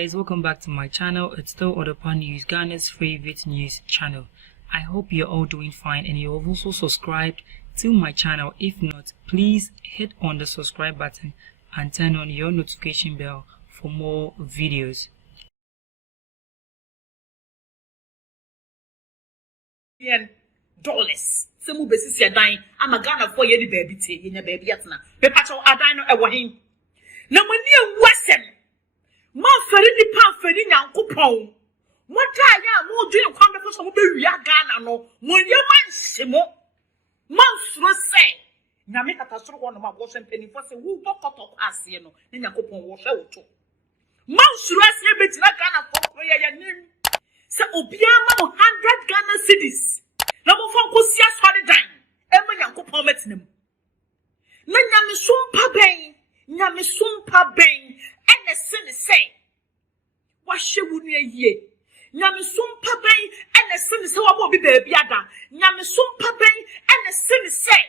guys, welcome back to my channel. It's still Odopa News, Ghana's favorite news channel. I hope you're all doing fine and you've also subscribed to my channel. If not, please hit on the subscribe button and turn on your notification bell for more videos. Dollars. Semu besisi adan ama Ghana for ye di baby te ye nya baby atena. Me pacho adan no ewo hin. Na mani ewasem. Ma fari ni pan fari nyankopon. Mo ta ya mo dwen kwan be so mo be wi Ghana no. Mo ye man semo. Man suro se. Na me kata soro ho no ma bo so mpani fo se wu bokoto ase no. Na nyankopon wo hwe wo to. Man suro ase be tina Ghana for ye ya nim. Se obiama mo 100 Ghana cedis. Na mo fon ko sia swade dan. E ma nyankopon metinem. Na nyame sumpa ben. Ene se say. Wa hyewu nu ayie. Nyame sumpa ben ene se say wa mo bi baabi ada. Nyame sumpa ben ene se say.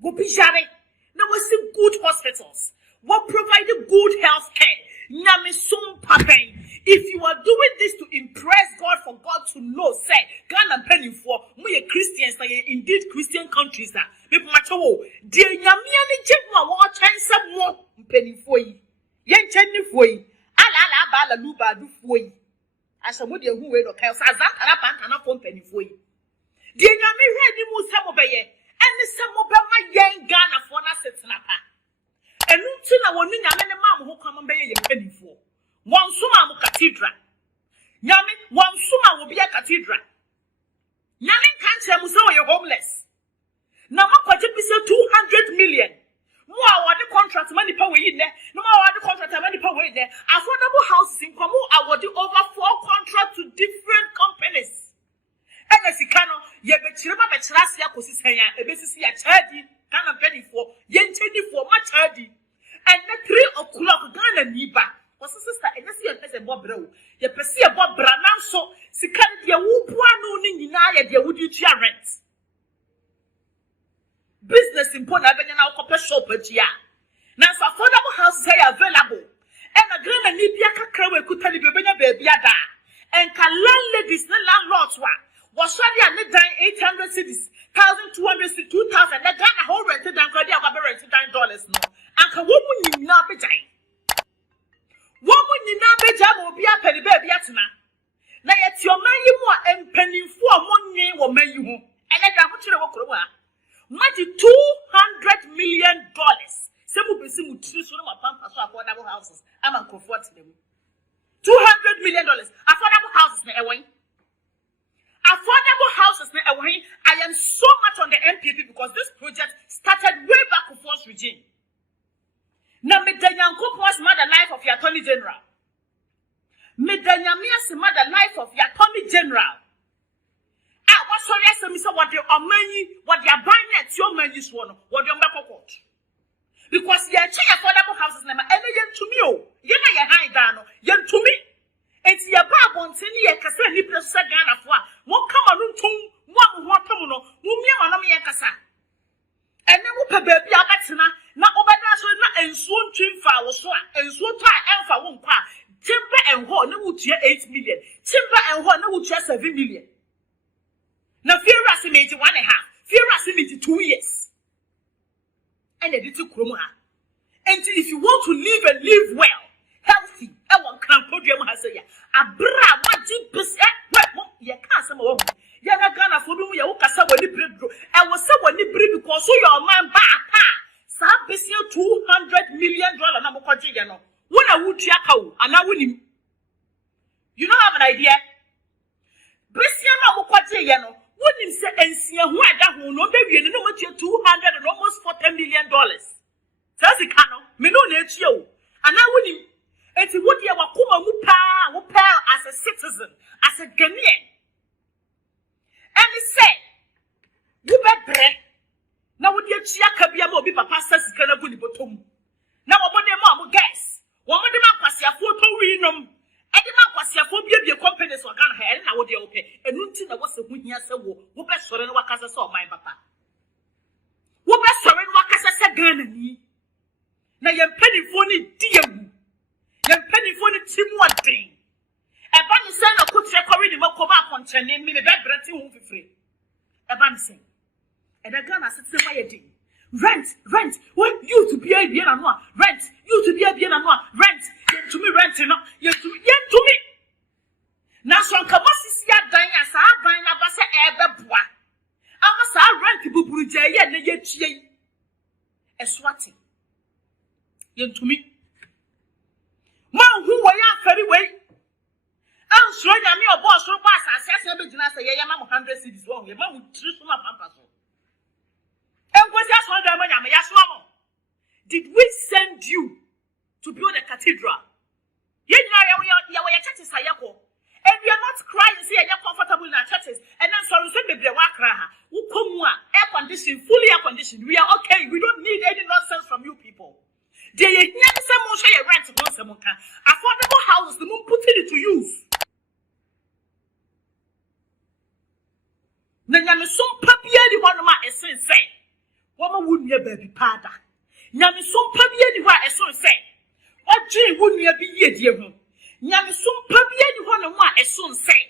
Go bi jare. Na we see good hospitals. We provide good health care. Nyame sumpa ben. If you are doing this to impress God, for God to know, say, Ghana penny for we Christians, like indeed Christian countries that people macho, dear Yamiani Jimma, what chance more penny for ye, yen chenny for ye, ala bala luba do for ye. As a mother who will okay, as that and upon penny for ye. Dear Yami ready mo some obey, and some obey my young Ghana for us at Snapper. And Nutina won't mean a who come and pay a penny for. One suma mo cathedral. Nyame, one suma will be a cathedral. Nyame can't say you're homeless. Now, what 200 million. More award the contract money per way in there. No more award the contract money per way there. Affordable houses in Komo award over 4 contracts to different companies. And as you can, ye betreba betrasia kosisanya, a basis ya charity, Ghana penny for, yen teddy for my charity. And the 3 o'clock Ghana niba. Was sister, and this year as a bob bro. You perceive a bob branan so, Sikani, your whoop in Naya, dear, would you rent? Business in Pona Benana Copper Shop at Ya. Now, so affordable houses are available. And a grand and Nibia Kakra could tell you, baby, and can landladies, no landlords was already at 800 cities, 1,200 cities, 2,000. That Ghana whole rented and credit of $9. No, and can woman you not be dying. Woman in Nabejam will be a penny baby at now. Now, yet your man you more and penny for money will make you. And I got you walk over. Money $200 million. Some will be seen with 2 affordable houses. I'm uncomfortable them. $200 million. Affordable houses, affordable houses. I am so much on the MPP because this project started way back with first regime. Na medanyanko was mother life of your attorney general. Medanyamias mother life of your attorney general. Ah, what sorry as me say what the money, what they are buying at your money is one, what they are court. Because you are affordable houses na any yen to me oh. Yen na ye high down, yen to me. It's your bab on tini ye kasa ni presa Ghana for. Mo come on tum, mo pamuno, mo mi manami ye kasa. And then we baby abatina. Na obada so na ensuo ntwimfa wo so a ensuo to a emfa wo nkwa timber enho na wutua 8 million timber enho na wutua 7 million na fiera se meji 1.5 fiera se meji 2 years and they did to kromo ha and if you want to live and live well healthy e won kan podium ha say ya abra maji bis ye kan say wo ya na Ghana fo bi mu ye wo kasa woni brebro e wo say woni bre because so your man ba apa $200 million na mokoje ye no wona wutua kawo ana wonim you don't have an idea besia na mokoje ye no wonim se ensia ho ada ho no be wie no motua $200 and almost $40 million sasi kano me no na etua o ana wonim enti wodi e wakoma mu pa as a citizen as a Ghanaian and say you better na wodi atua ka bia ma obi papa sasika na gu ni botom na wobode ma am guys womode ma kwasiafo to winom e de ma kwasiafo bia companies wa Ghana ha na wodi ope enu nti na wose hu hia se wo be sore na wakasa se o man papa wo be sore na wakasa se Ghana ni na ye mpanifo ni di yawu Yen penny for the team one thing. A bunny son of could record the Mokoba content name me the bed renting home for free. A bunny saying. And a gun as it's the way thing. Rent. What you to be a bien moi. Rent. You to be a bien moi. Rent. Yen to me renting up. Yen to me. Now so Kamasi dying as I buying a bassa air bois. I must rent the Bubuja and the yet a swatting. Yen to me. Man, who were you very way? I'm sure you're me a boss or boss. I said, I'm going to say, I'm 100 cities long. Your mom would choose from a pampas. And was that 100 money? Did we send you to build a cathedral? You know, your churches are yako. And we are not crying, say, you're comfortable in our churches. And then, so we be wakra. Who come air conditioned, fully air conditioned. We are okay. We don't need any nonsense from you people. They never say more share rent once a month. Affordable houses, the moon putting it to use. Nanyame some papia di one ma esen say. Woman wouldn't be baby pada. Nyame some papia di wa eson say. What dream wouldn't be ye dear home. Nyame some papia di one ma eson say.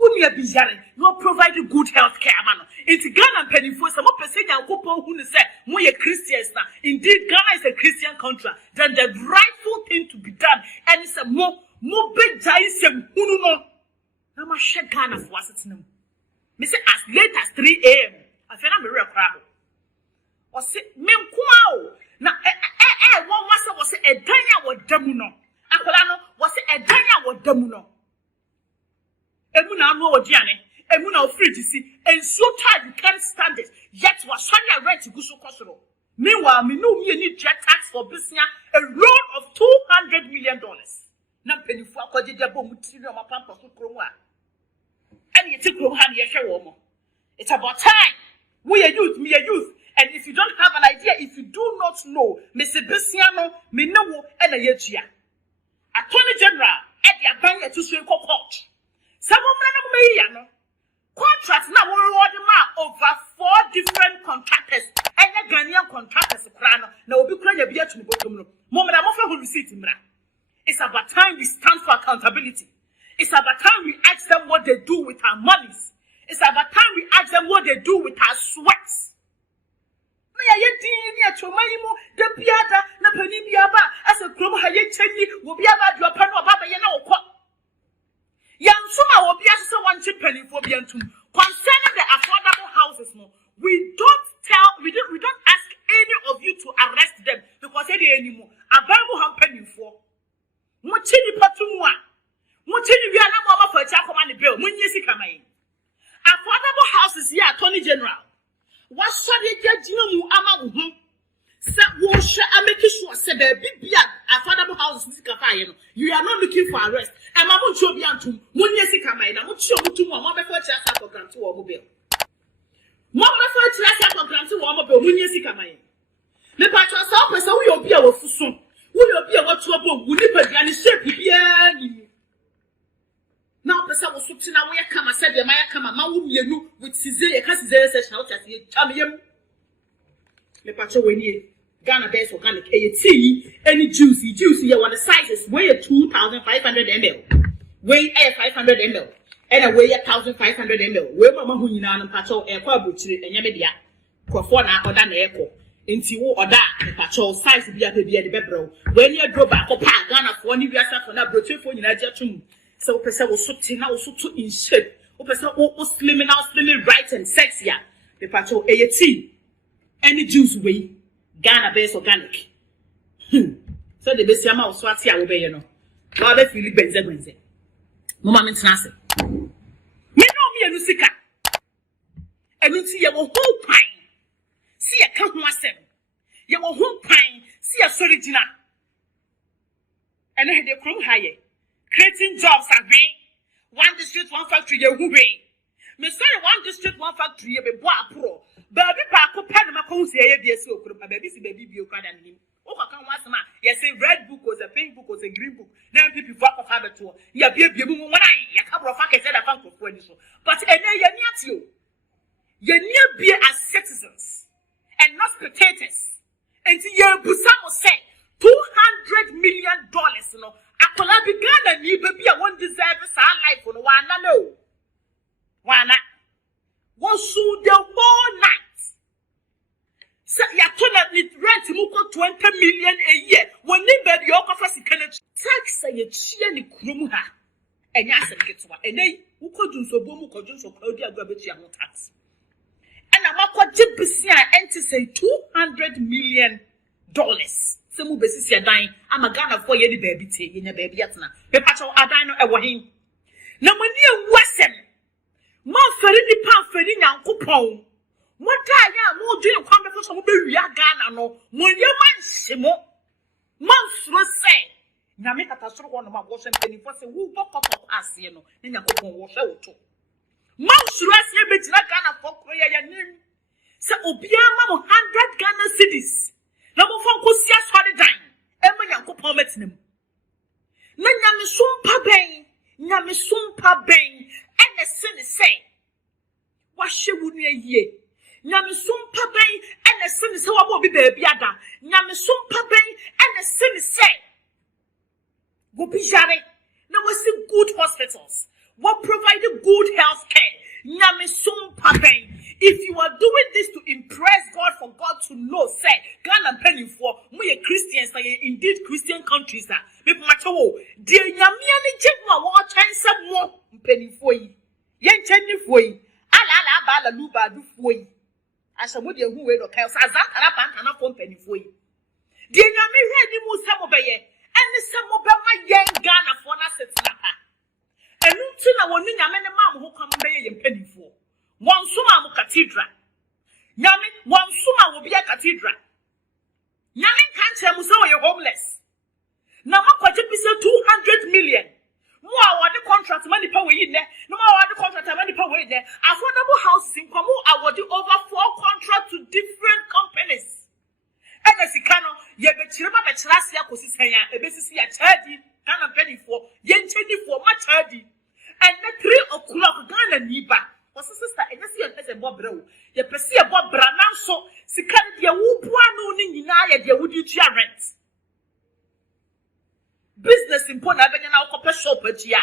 Wouldn't be yari, no provide good health care, man. It's Ghana penny for some person and couple who say, we Christians now. Indeed, Ghana is a Christian country. Then the rightful thing to be done, and it's a more big giant who know. Now my share Ghana for us it's no. Me say as late as 3 a.m. I feel I'm a real crowd. Or say, men kumao. Now, one was a danya wa demuno. Akolano was a danya wa demuno. Emuna no odiane. Emuna free to see. And so tired you can't stand it. Yet was Sonia rent to go so costly. Meanwhile, me know me need jet tax for business a loan of $200 million. Na penny for kwaje jabo mutiri ma pampa so kromwa. And you take Rohan Yesha. It's about time. We are youth, me a youth. And if you don't have an idea, if you do not know, Mr. Bessiano, me know, and a yechia. Attorney General, at the Abanga to swim court. Some of them contracts now were over 4 different contractors. And the Ghanaian contractors, now will be crying a beer to the bottom. Moment I'm offering receipt. It's about time we stand for accountability. It's about time we ask them what they do with our monies. It's about time we ask them what they do with our sweats. Concerning the affordable houses, we don't ask any of you to arrest them because they anymore. Abamu hampeni for. Muchini patumwa. Muchini we are not more for a bill. Munyesi kamai. Affordable houses here, Attorney General. What shall you ama uhu? Say wash and make sure say the big affordable houses you are not looking for arrest. And mamu chobi antum munyesi kamai na muchi omutu mo mo be for chasa for grant to mobile. Mo be for chasa for grant to mobile munyesi kamai. Me patro sa person we obi a wo fusun. We obi a wo to abo wu nipa dia ni shape bia ni. Now, person was sitting away. Come, said the Maya come, ma womienu with Caesar, Caesar says, how to see Chamium. Le Pacho Winnie, Ghana base organic, any juicy, you want the sizes weigh 2,500 ml, weigh 500 ml, and a weigh 1,500 ml. Where Mamma Hunina and Pacho, a car butchery, and Yamedia, Quafona or Dan Echo, into or that, the Pacho size be at the Bebro. When you drove back, Ghana for 1 year for that brochure for United. So person was so thin, was so in shape. Person was slimming out, slimming right and sexier. The patrol AT. Any juice way. Ghana based organic. So the best yama was swati away, you know. God if you benze. Mama means nasi. Me know me a nusika. And you see your whole pine. See a count myself. Your whole pine. See a solidina. And I had a crumb higher. Creating jobs are being 1 district, 1 factory, you way. Me sorry, 1 district, 1 factory, you be pro. Baby, Paco Panama comes here, BSO, baby, baby, you can't name. Oh, I can't want man. Yes, a red book was a pink book was a green book. Now people walk of habit to you. Be one eye, you can't rock a set of fun for so. But and then you're not you. You need be as citizens and not spectators. And to your Busamo say, $200 million, no. Akola bi Ghana ni baby a won deserve sa life no wana no. Wana. Won su the whole night. So ya tona ni rent mu ko 20 million a year. Won ni baby o ko fa sika na tax ye chia ni kurom ha. Enya aseketwa. Enei wo ko dunsobo mu ko dunso kwa odi agba betia ho tax. And I'm enti say $200 million. Se mu besi si adan ama Ghana for ye di baby te ye nya baby atena. Me pacho adan no ewo hin. Na mani ewasem. Ma fari ni pa fari nyankopon. Mo da ya mo dwene kwa me so mo be wia Ghana no. Mo ye man himo. Man suro se. Na me kata soro wono ma bo so mpeni fo se wu bokoko ase no. Ne nyankopon wo hwe wo to. Man suro ase be tina Ghana for kro ya nim. Se obia ma mo 100 Ghana cedis. Na mo fon ko sia swade dan. E ma nyankopon metinam. Na nyame sumpa ben. Ene se say. Wa hye wu nu yie. Nyame sumpa ben ene se say wa bo bi baabi ada. Nyame sumpa ben ene se say. Go bi jare. Na we see good hospitals. We provide good health care. Nyame sumpa ben. If you are doing this to impress God, for God to know, say, Ghana penny for we Christians, indeed Christian countries that people matter. Dear Yamiani Jemma, what chance some more penny for ye? Yen chenny for ye. Ala bala luba do for ye. As a woody who will occur, Sazan and a phone penny for ye. Dear Yami ready more some obey, and the some obey my young Ghana for us at Snapper. And until I want Yaman mom who come bay and penny for. One suma mu cathedral. Nyame, one suma will be a cathedral. Nyame can't tell you so you're homeless. Now, my $200 million. More award the contract money per way in there. No more award the contract money per way there. Affordable houses in Komu award over 4 contracts to different companies. And as you can, ye betrima betrasia cosisaya, a basis ya chardy, Ghana penny for, yen chedi for my chardy. And the 3 o'clock Ghana niba. Was sister, and you see a bob bro. You perceive a bob branan so, Sikan dia wupuano ni naya dia would you rent. Business in Pona Benana Copper shop at ya.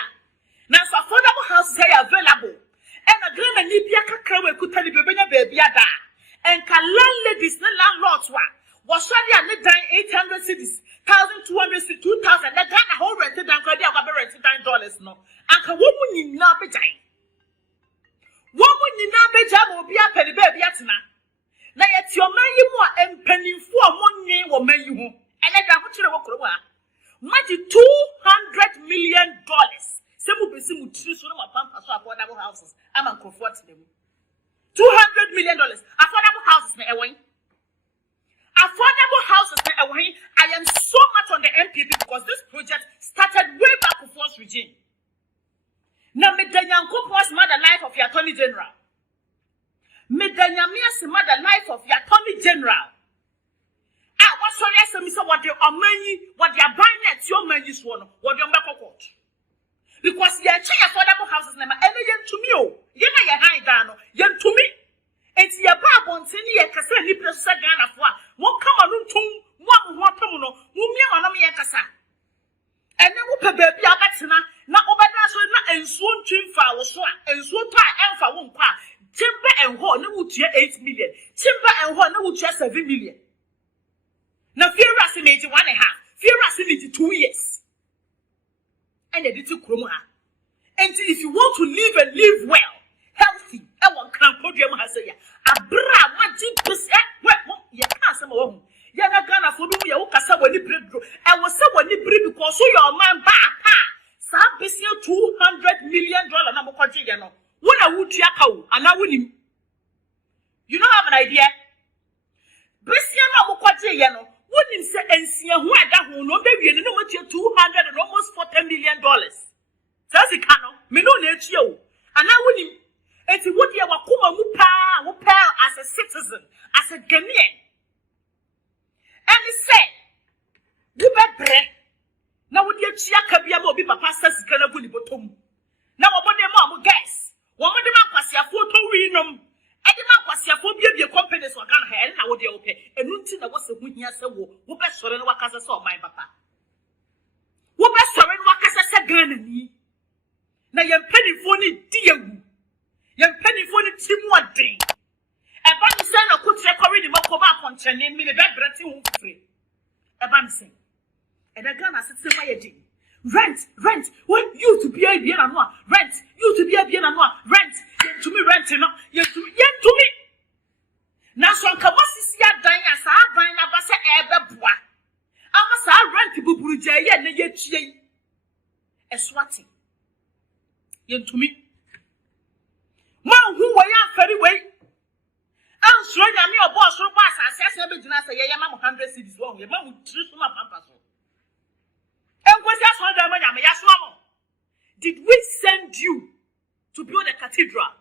Now, so affordable houses are available. And a grand and Nipia Kakra could tell you baby ada. And can landladies, no landlords was surely a net 800 cities, 1,200 cities, 2,000. That Ghana whole rented and credit of rented $9 no. And can woman in Nabetai. Woman in Nabeja will be a penny baby at now. Now, yet your man you more and penny for 1 year will make you home. And I got to walk over. Much $200 million. Some will be seen with 3 affordable houses. I'm on comfort them. $200 million. Affordable houses, affordable houses. I am so much on the MPP because this project started way back with first regime. Now, Medanyanko was mother life of your Attorney General. Medanyamias mother life of your Attorney General. What's sorry, I what they are money, what they are buying at your money is one, what you're back of what. Because they are affordable houses, never any yen to me, you may hide down, yen to me. It's your bab on Cindy and Cassan, you press a gun of what. Won't come on to one Tomono, whom you are not me a Cassa. And then whoop a baby abatina, not over that, not and swoon trim foul, and swoon tie and for 1 part. Timber and horn, no would 8 million. Timber and horn, no would 7 million. Now, fear us in 81 and a half, fear us in 2 years. And they did to Kroma. And if you want to live and live well, healthy, I want to podium has a bra, what deep well, you can't some of them. You're not gonna follow me, you can say when you break. I was someone you break because so your man back. Some busy $200 million number quadriano. What I would yakao, and I wouldn't. You don't have an idea. Bessiano quadriano. Wouldn't say and see a word that will not be no much $200 and almost $40 million. Says it cano, me no nature. And I wouldn't. It's what you are kuma as a citizen, as a Ghanaian. And he said, you bet bread. Now would you chiaka be able to be papa says gonna bully bottom. Now about them mom guess. One of the man was your photo renum. And the man was your phobia be a company place wa Ghana ha na wo de ope enu nti na wo se hu hia se wo be sore no wakasa se oman papa wo be sore no wakasa se Ghana ni na ye mpanifo ni di yawu ye mpanifo ni timu aden e ba mi se na kutre kori ni makoba aponchene mi le be brete hu fure e ba mi se e da Ghana setse ma ye din rent when you to be a bien and rent you to be a bien and rent to me rent no you to me na so nka wasisi adan asa adan na ba se ebeboa ama sa rent buburu je ye na ye tue eswati ye to me ma hu wo ya afari we ansoro nya me obo osoro ba asase ase be gina se ye ma 100 cedis wo ye ma mu tiri so ma pampa so. Did we send you to build a cathedral?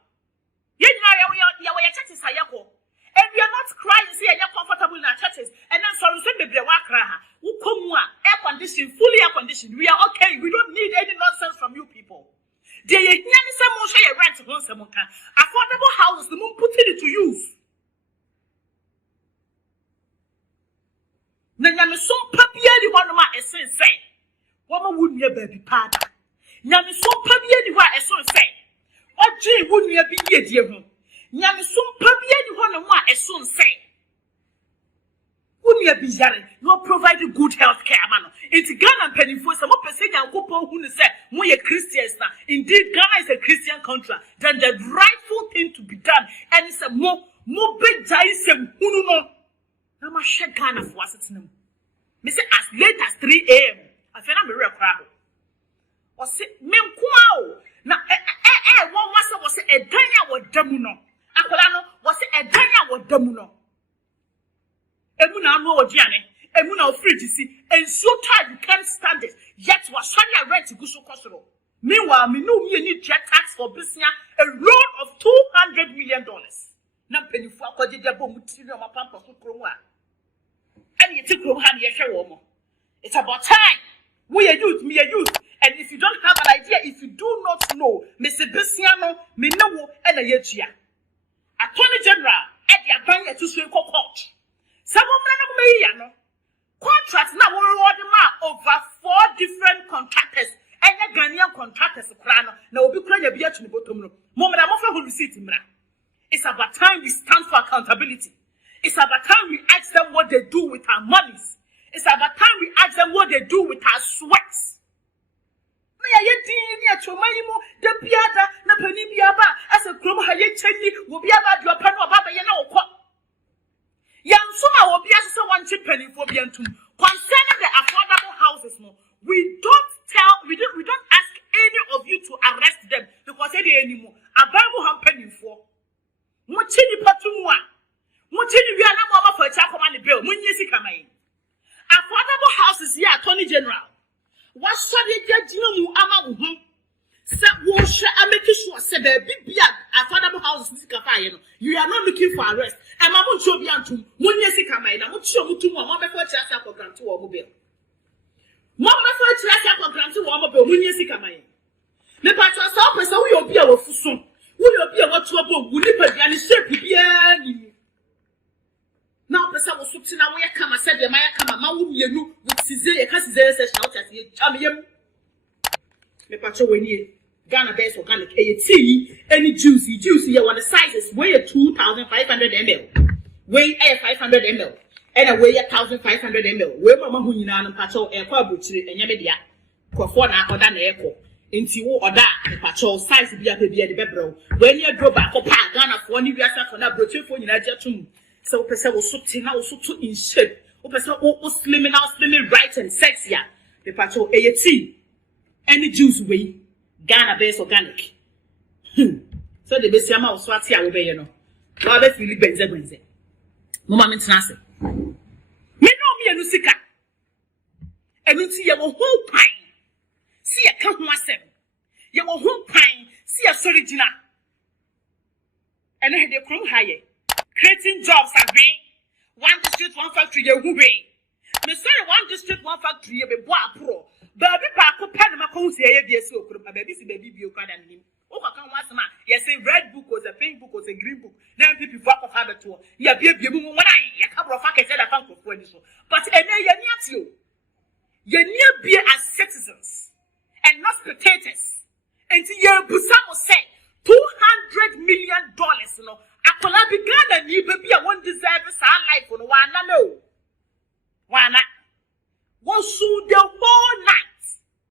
You know, your churches are yako. And we are not crying, see, and you're comfortable in our churches. And then sorry, send me the wakraha. Who come air conditioned, fully air conditioned. We are okay. We don't need any nonsense from you people. They rent affordable houses, the moon putting it to use. Nanyame some papia di one ma essence say. Woman wouldn't be baby pata. Nyame so pabia di wa eso say. Oje wouldn't be ye die ho. Nyame so pabia di ho no ma eso say. Wouldn't be yare. No provide good health care man. It's Ghana penifo some person yankopon hu ne say mo ye Christians na. Indeed Ghana is a Christian country. Then the rightful thing to be done and it's a mo be jai sem hunu no. Na ma hwe Ghana for asetenam. Me say as late as 3 a.m. I feel I'm a real crowd. Was it Menkuao? Na one was a danya with Demuno. Akolano was a danya with Demuno. Emuna no Gianni, Emuna free to see, and so tired you can't stand it. Yet was Shania rent to Gusu Kosoro. Meanwhile, me know me need jet tax for business, a loan of $200 million. Now penny for a jabo material my pampa for Croma. And you take Croma and you it's about time. We are youth, me a youth. And if you don't have an idea, if you do not know, Mr. Bessiano, me know, and a year. Attorney General, at the Abanya to swim court. Some of them contracts now were over 4 different contractors. And the Ghanaian contractors, now will be crying a beer to the bottom. Moment I'm offering receipt. It's about time we stand for accountability. It's about time we ask them what they do with our monies. It's about time we ask them what they do with our sweats. The piata, na penibiaba, as a grum hayetini, will be about your pen or baba yellow. Young Suma will be as one chip penny for Biantum. Concerning the affordable houses, we don't ask any of you to arrest them because they anymore. A Bible ham penny for Muchini Patumwa. Muchini Viana for a chacoman bill, Munyesi Kamain. Affordable houses here, Attorney General. What study Jinu Ama said, wash and make sure said the big affordable houses. You are not looking for arrest. And Mamu Chobiantum, Munyesi Kamain, I'm not sure Mutu, Mamma for Chassa for Grant to Mobile. Mamma for Chassa for Grant to Mobile, Munyesi Kamain. The Patra South is how we will be our Fuson. We will be our trouble, we live and shape. Now, person was sitting away. Come, I said, the Maya come, my woman, you with Caesar, says, out at the Chamium. The patrol when you Ghana based organic AT, any juicy, you want the sizes weigh 2,500 ml, weigh 500 ml, and a weigh 1,500 ml. Where Mamma Hunan and patrol and Quabutri and Yamedia, Quafona or Dan Echo, into or that, the patrol size be at the Bebro. When you go back, Ghana for 1 year for that brochure for United. So person was so thin, was so in shape. O person was slimming right and sexy. The patrol AT. Any juice way. Ghana based organic. So the best amount of swati I will be, you know. Now they feel benze. Mama means nothing. Me know me a Lusika. And you see your whole pine. See a count myself. Your whole pine. See a sorigina. And then they come higher. Creating jobs are being 1 district, 1 factory, you will be. Me sorry, 1 district, 1 factory, you be boa pro. Baby, Paco, Panama, County, a BSO, baby, you can him. Oka once man, yes, a red book was a pink book was a green book. Then people fuck off habit to ya be when I cover of fact said I found for this. But and then you be as citizens and not spectators. And your Busamo said $200 million, you know. Akola began and you baby I won't deserve a life on one no. Why not? One soon the whole night.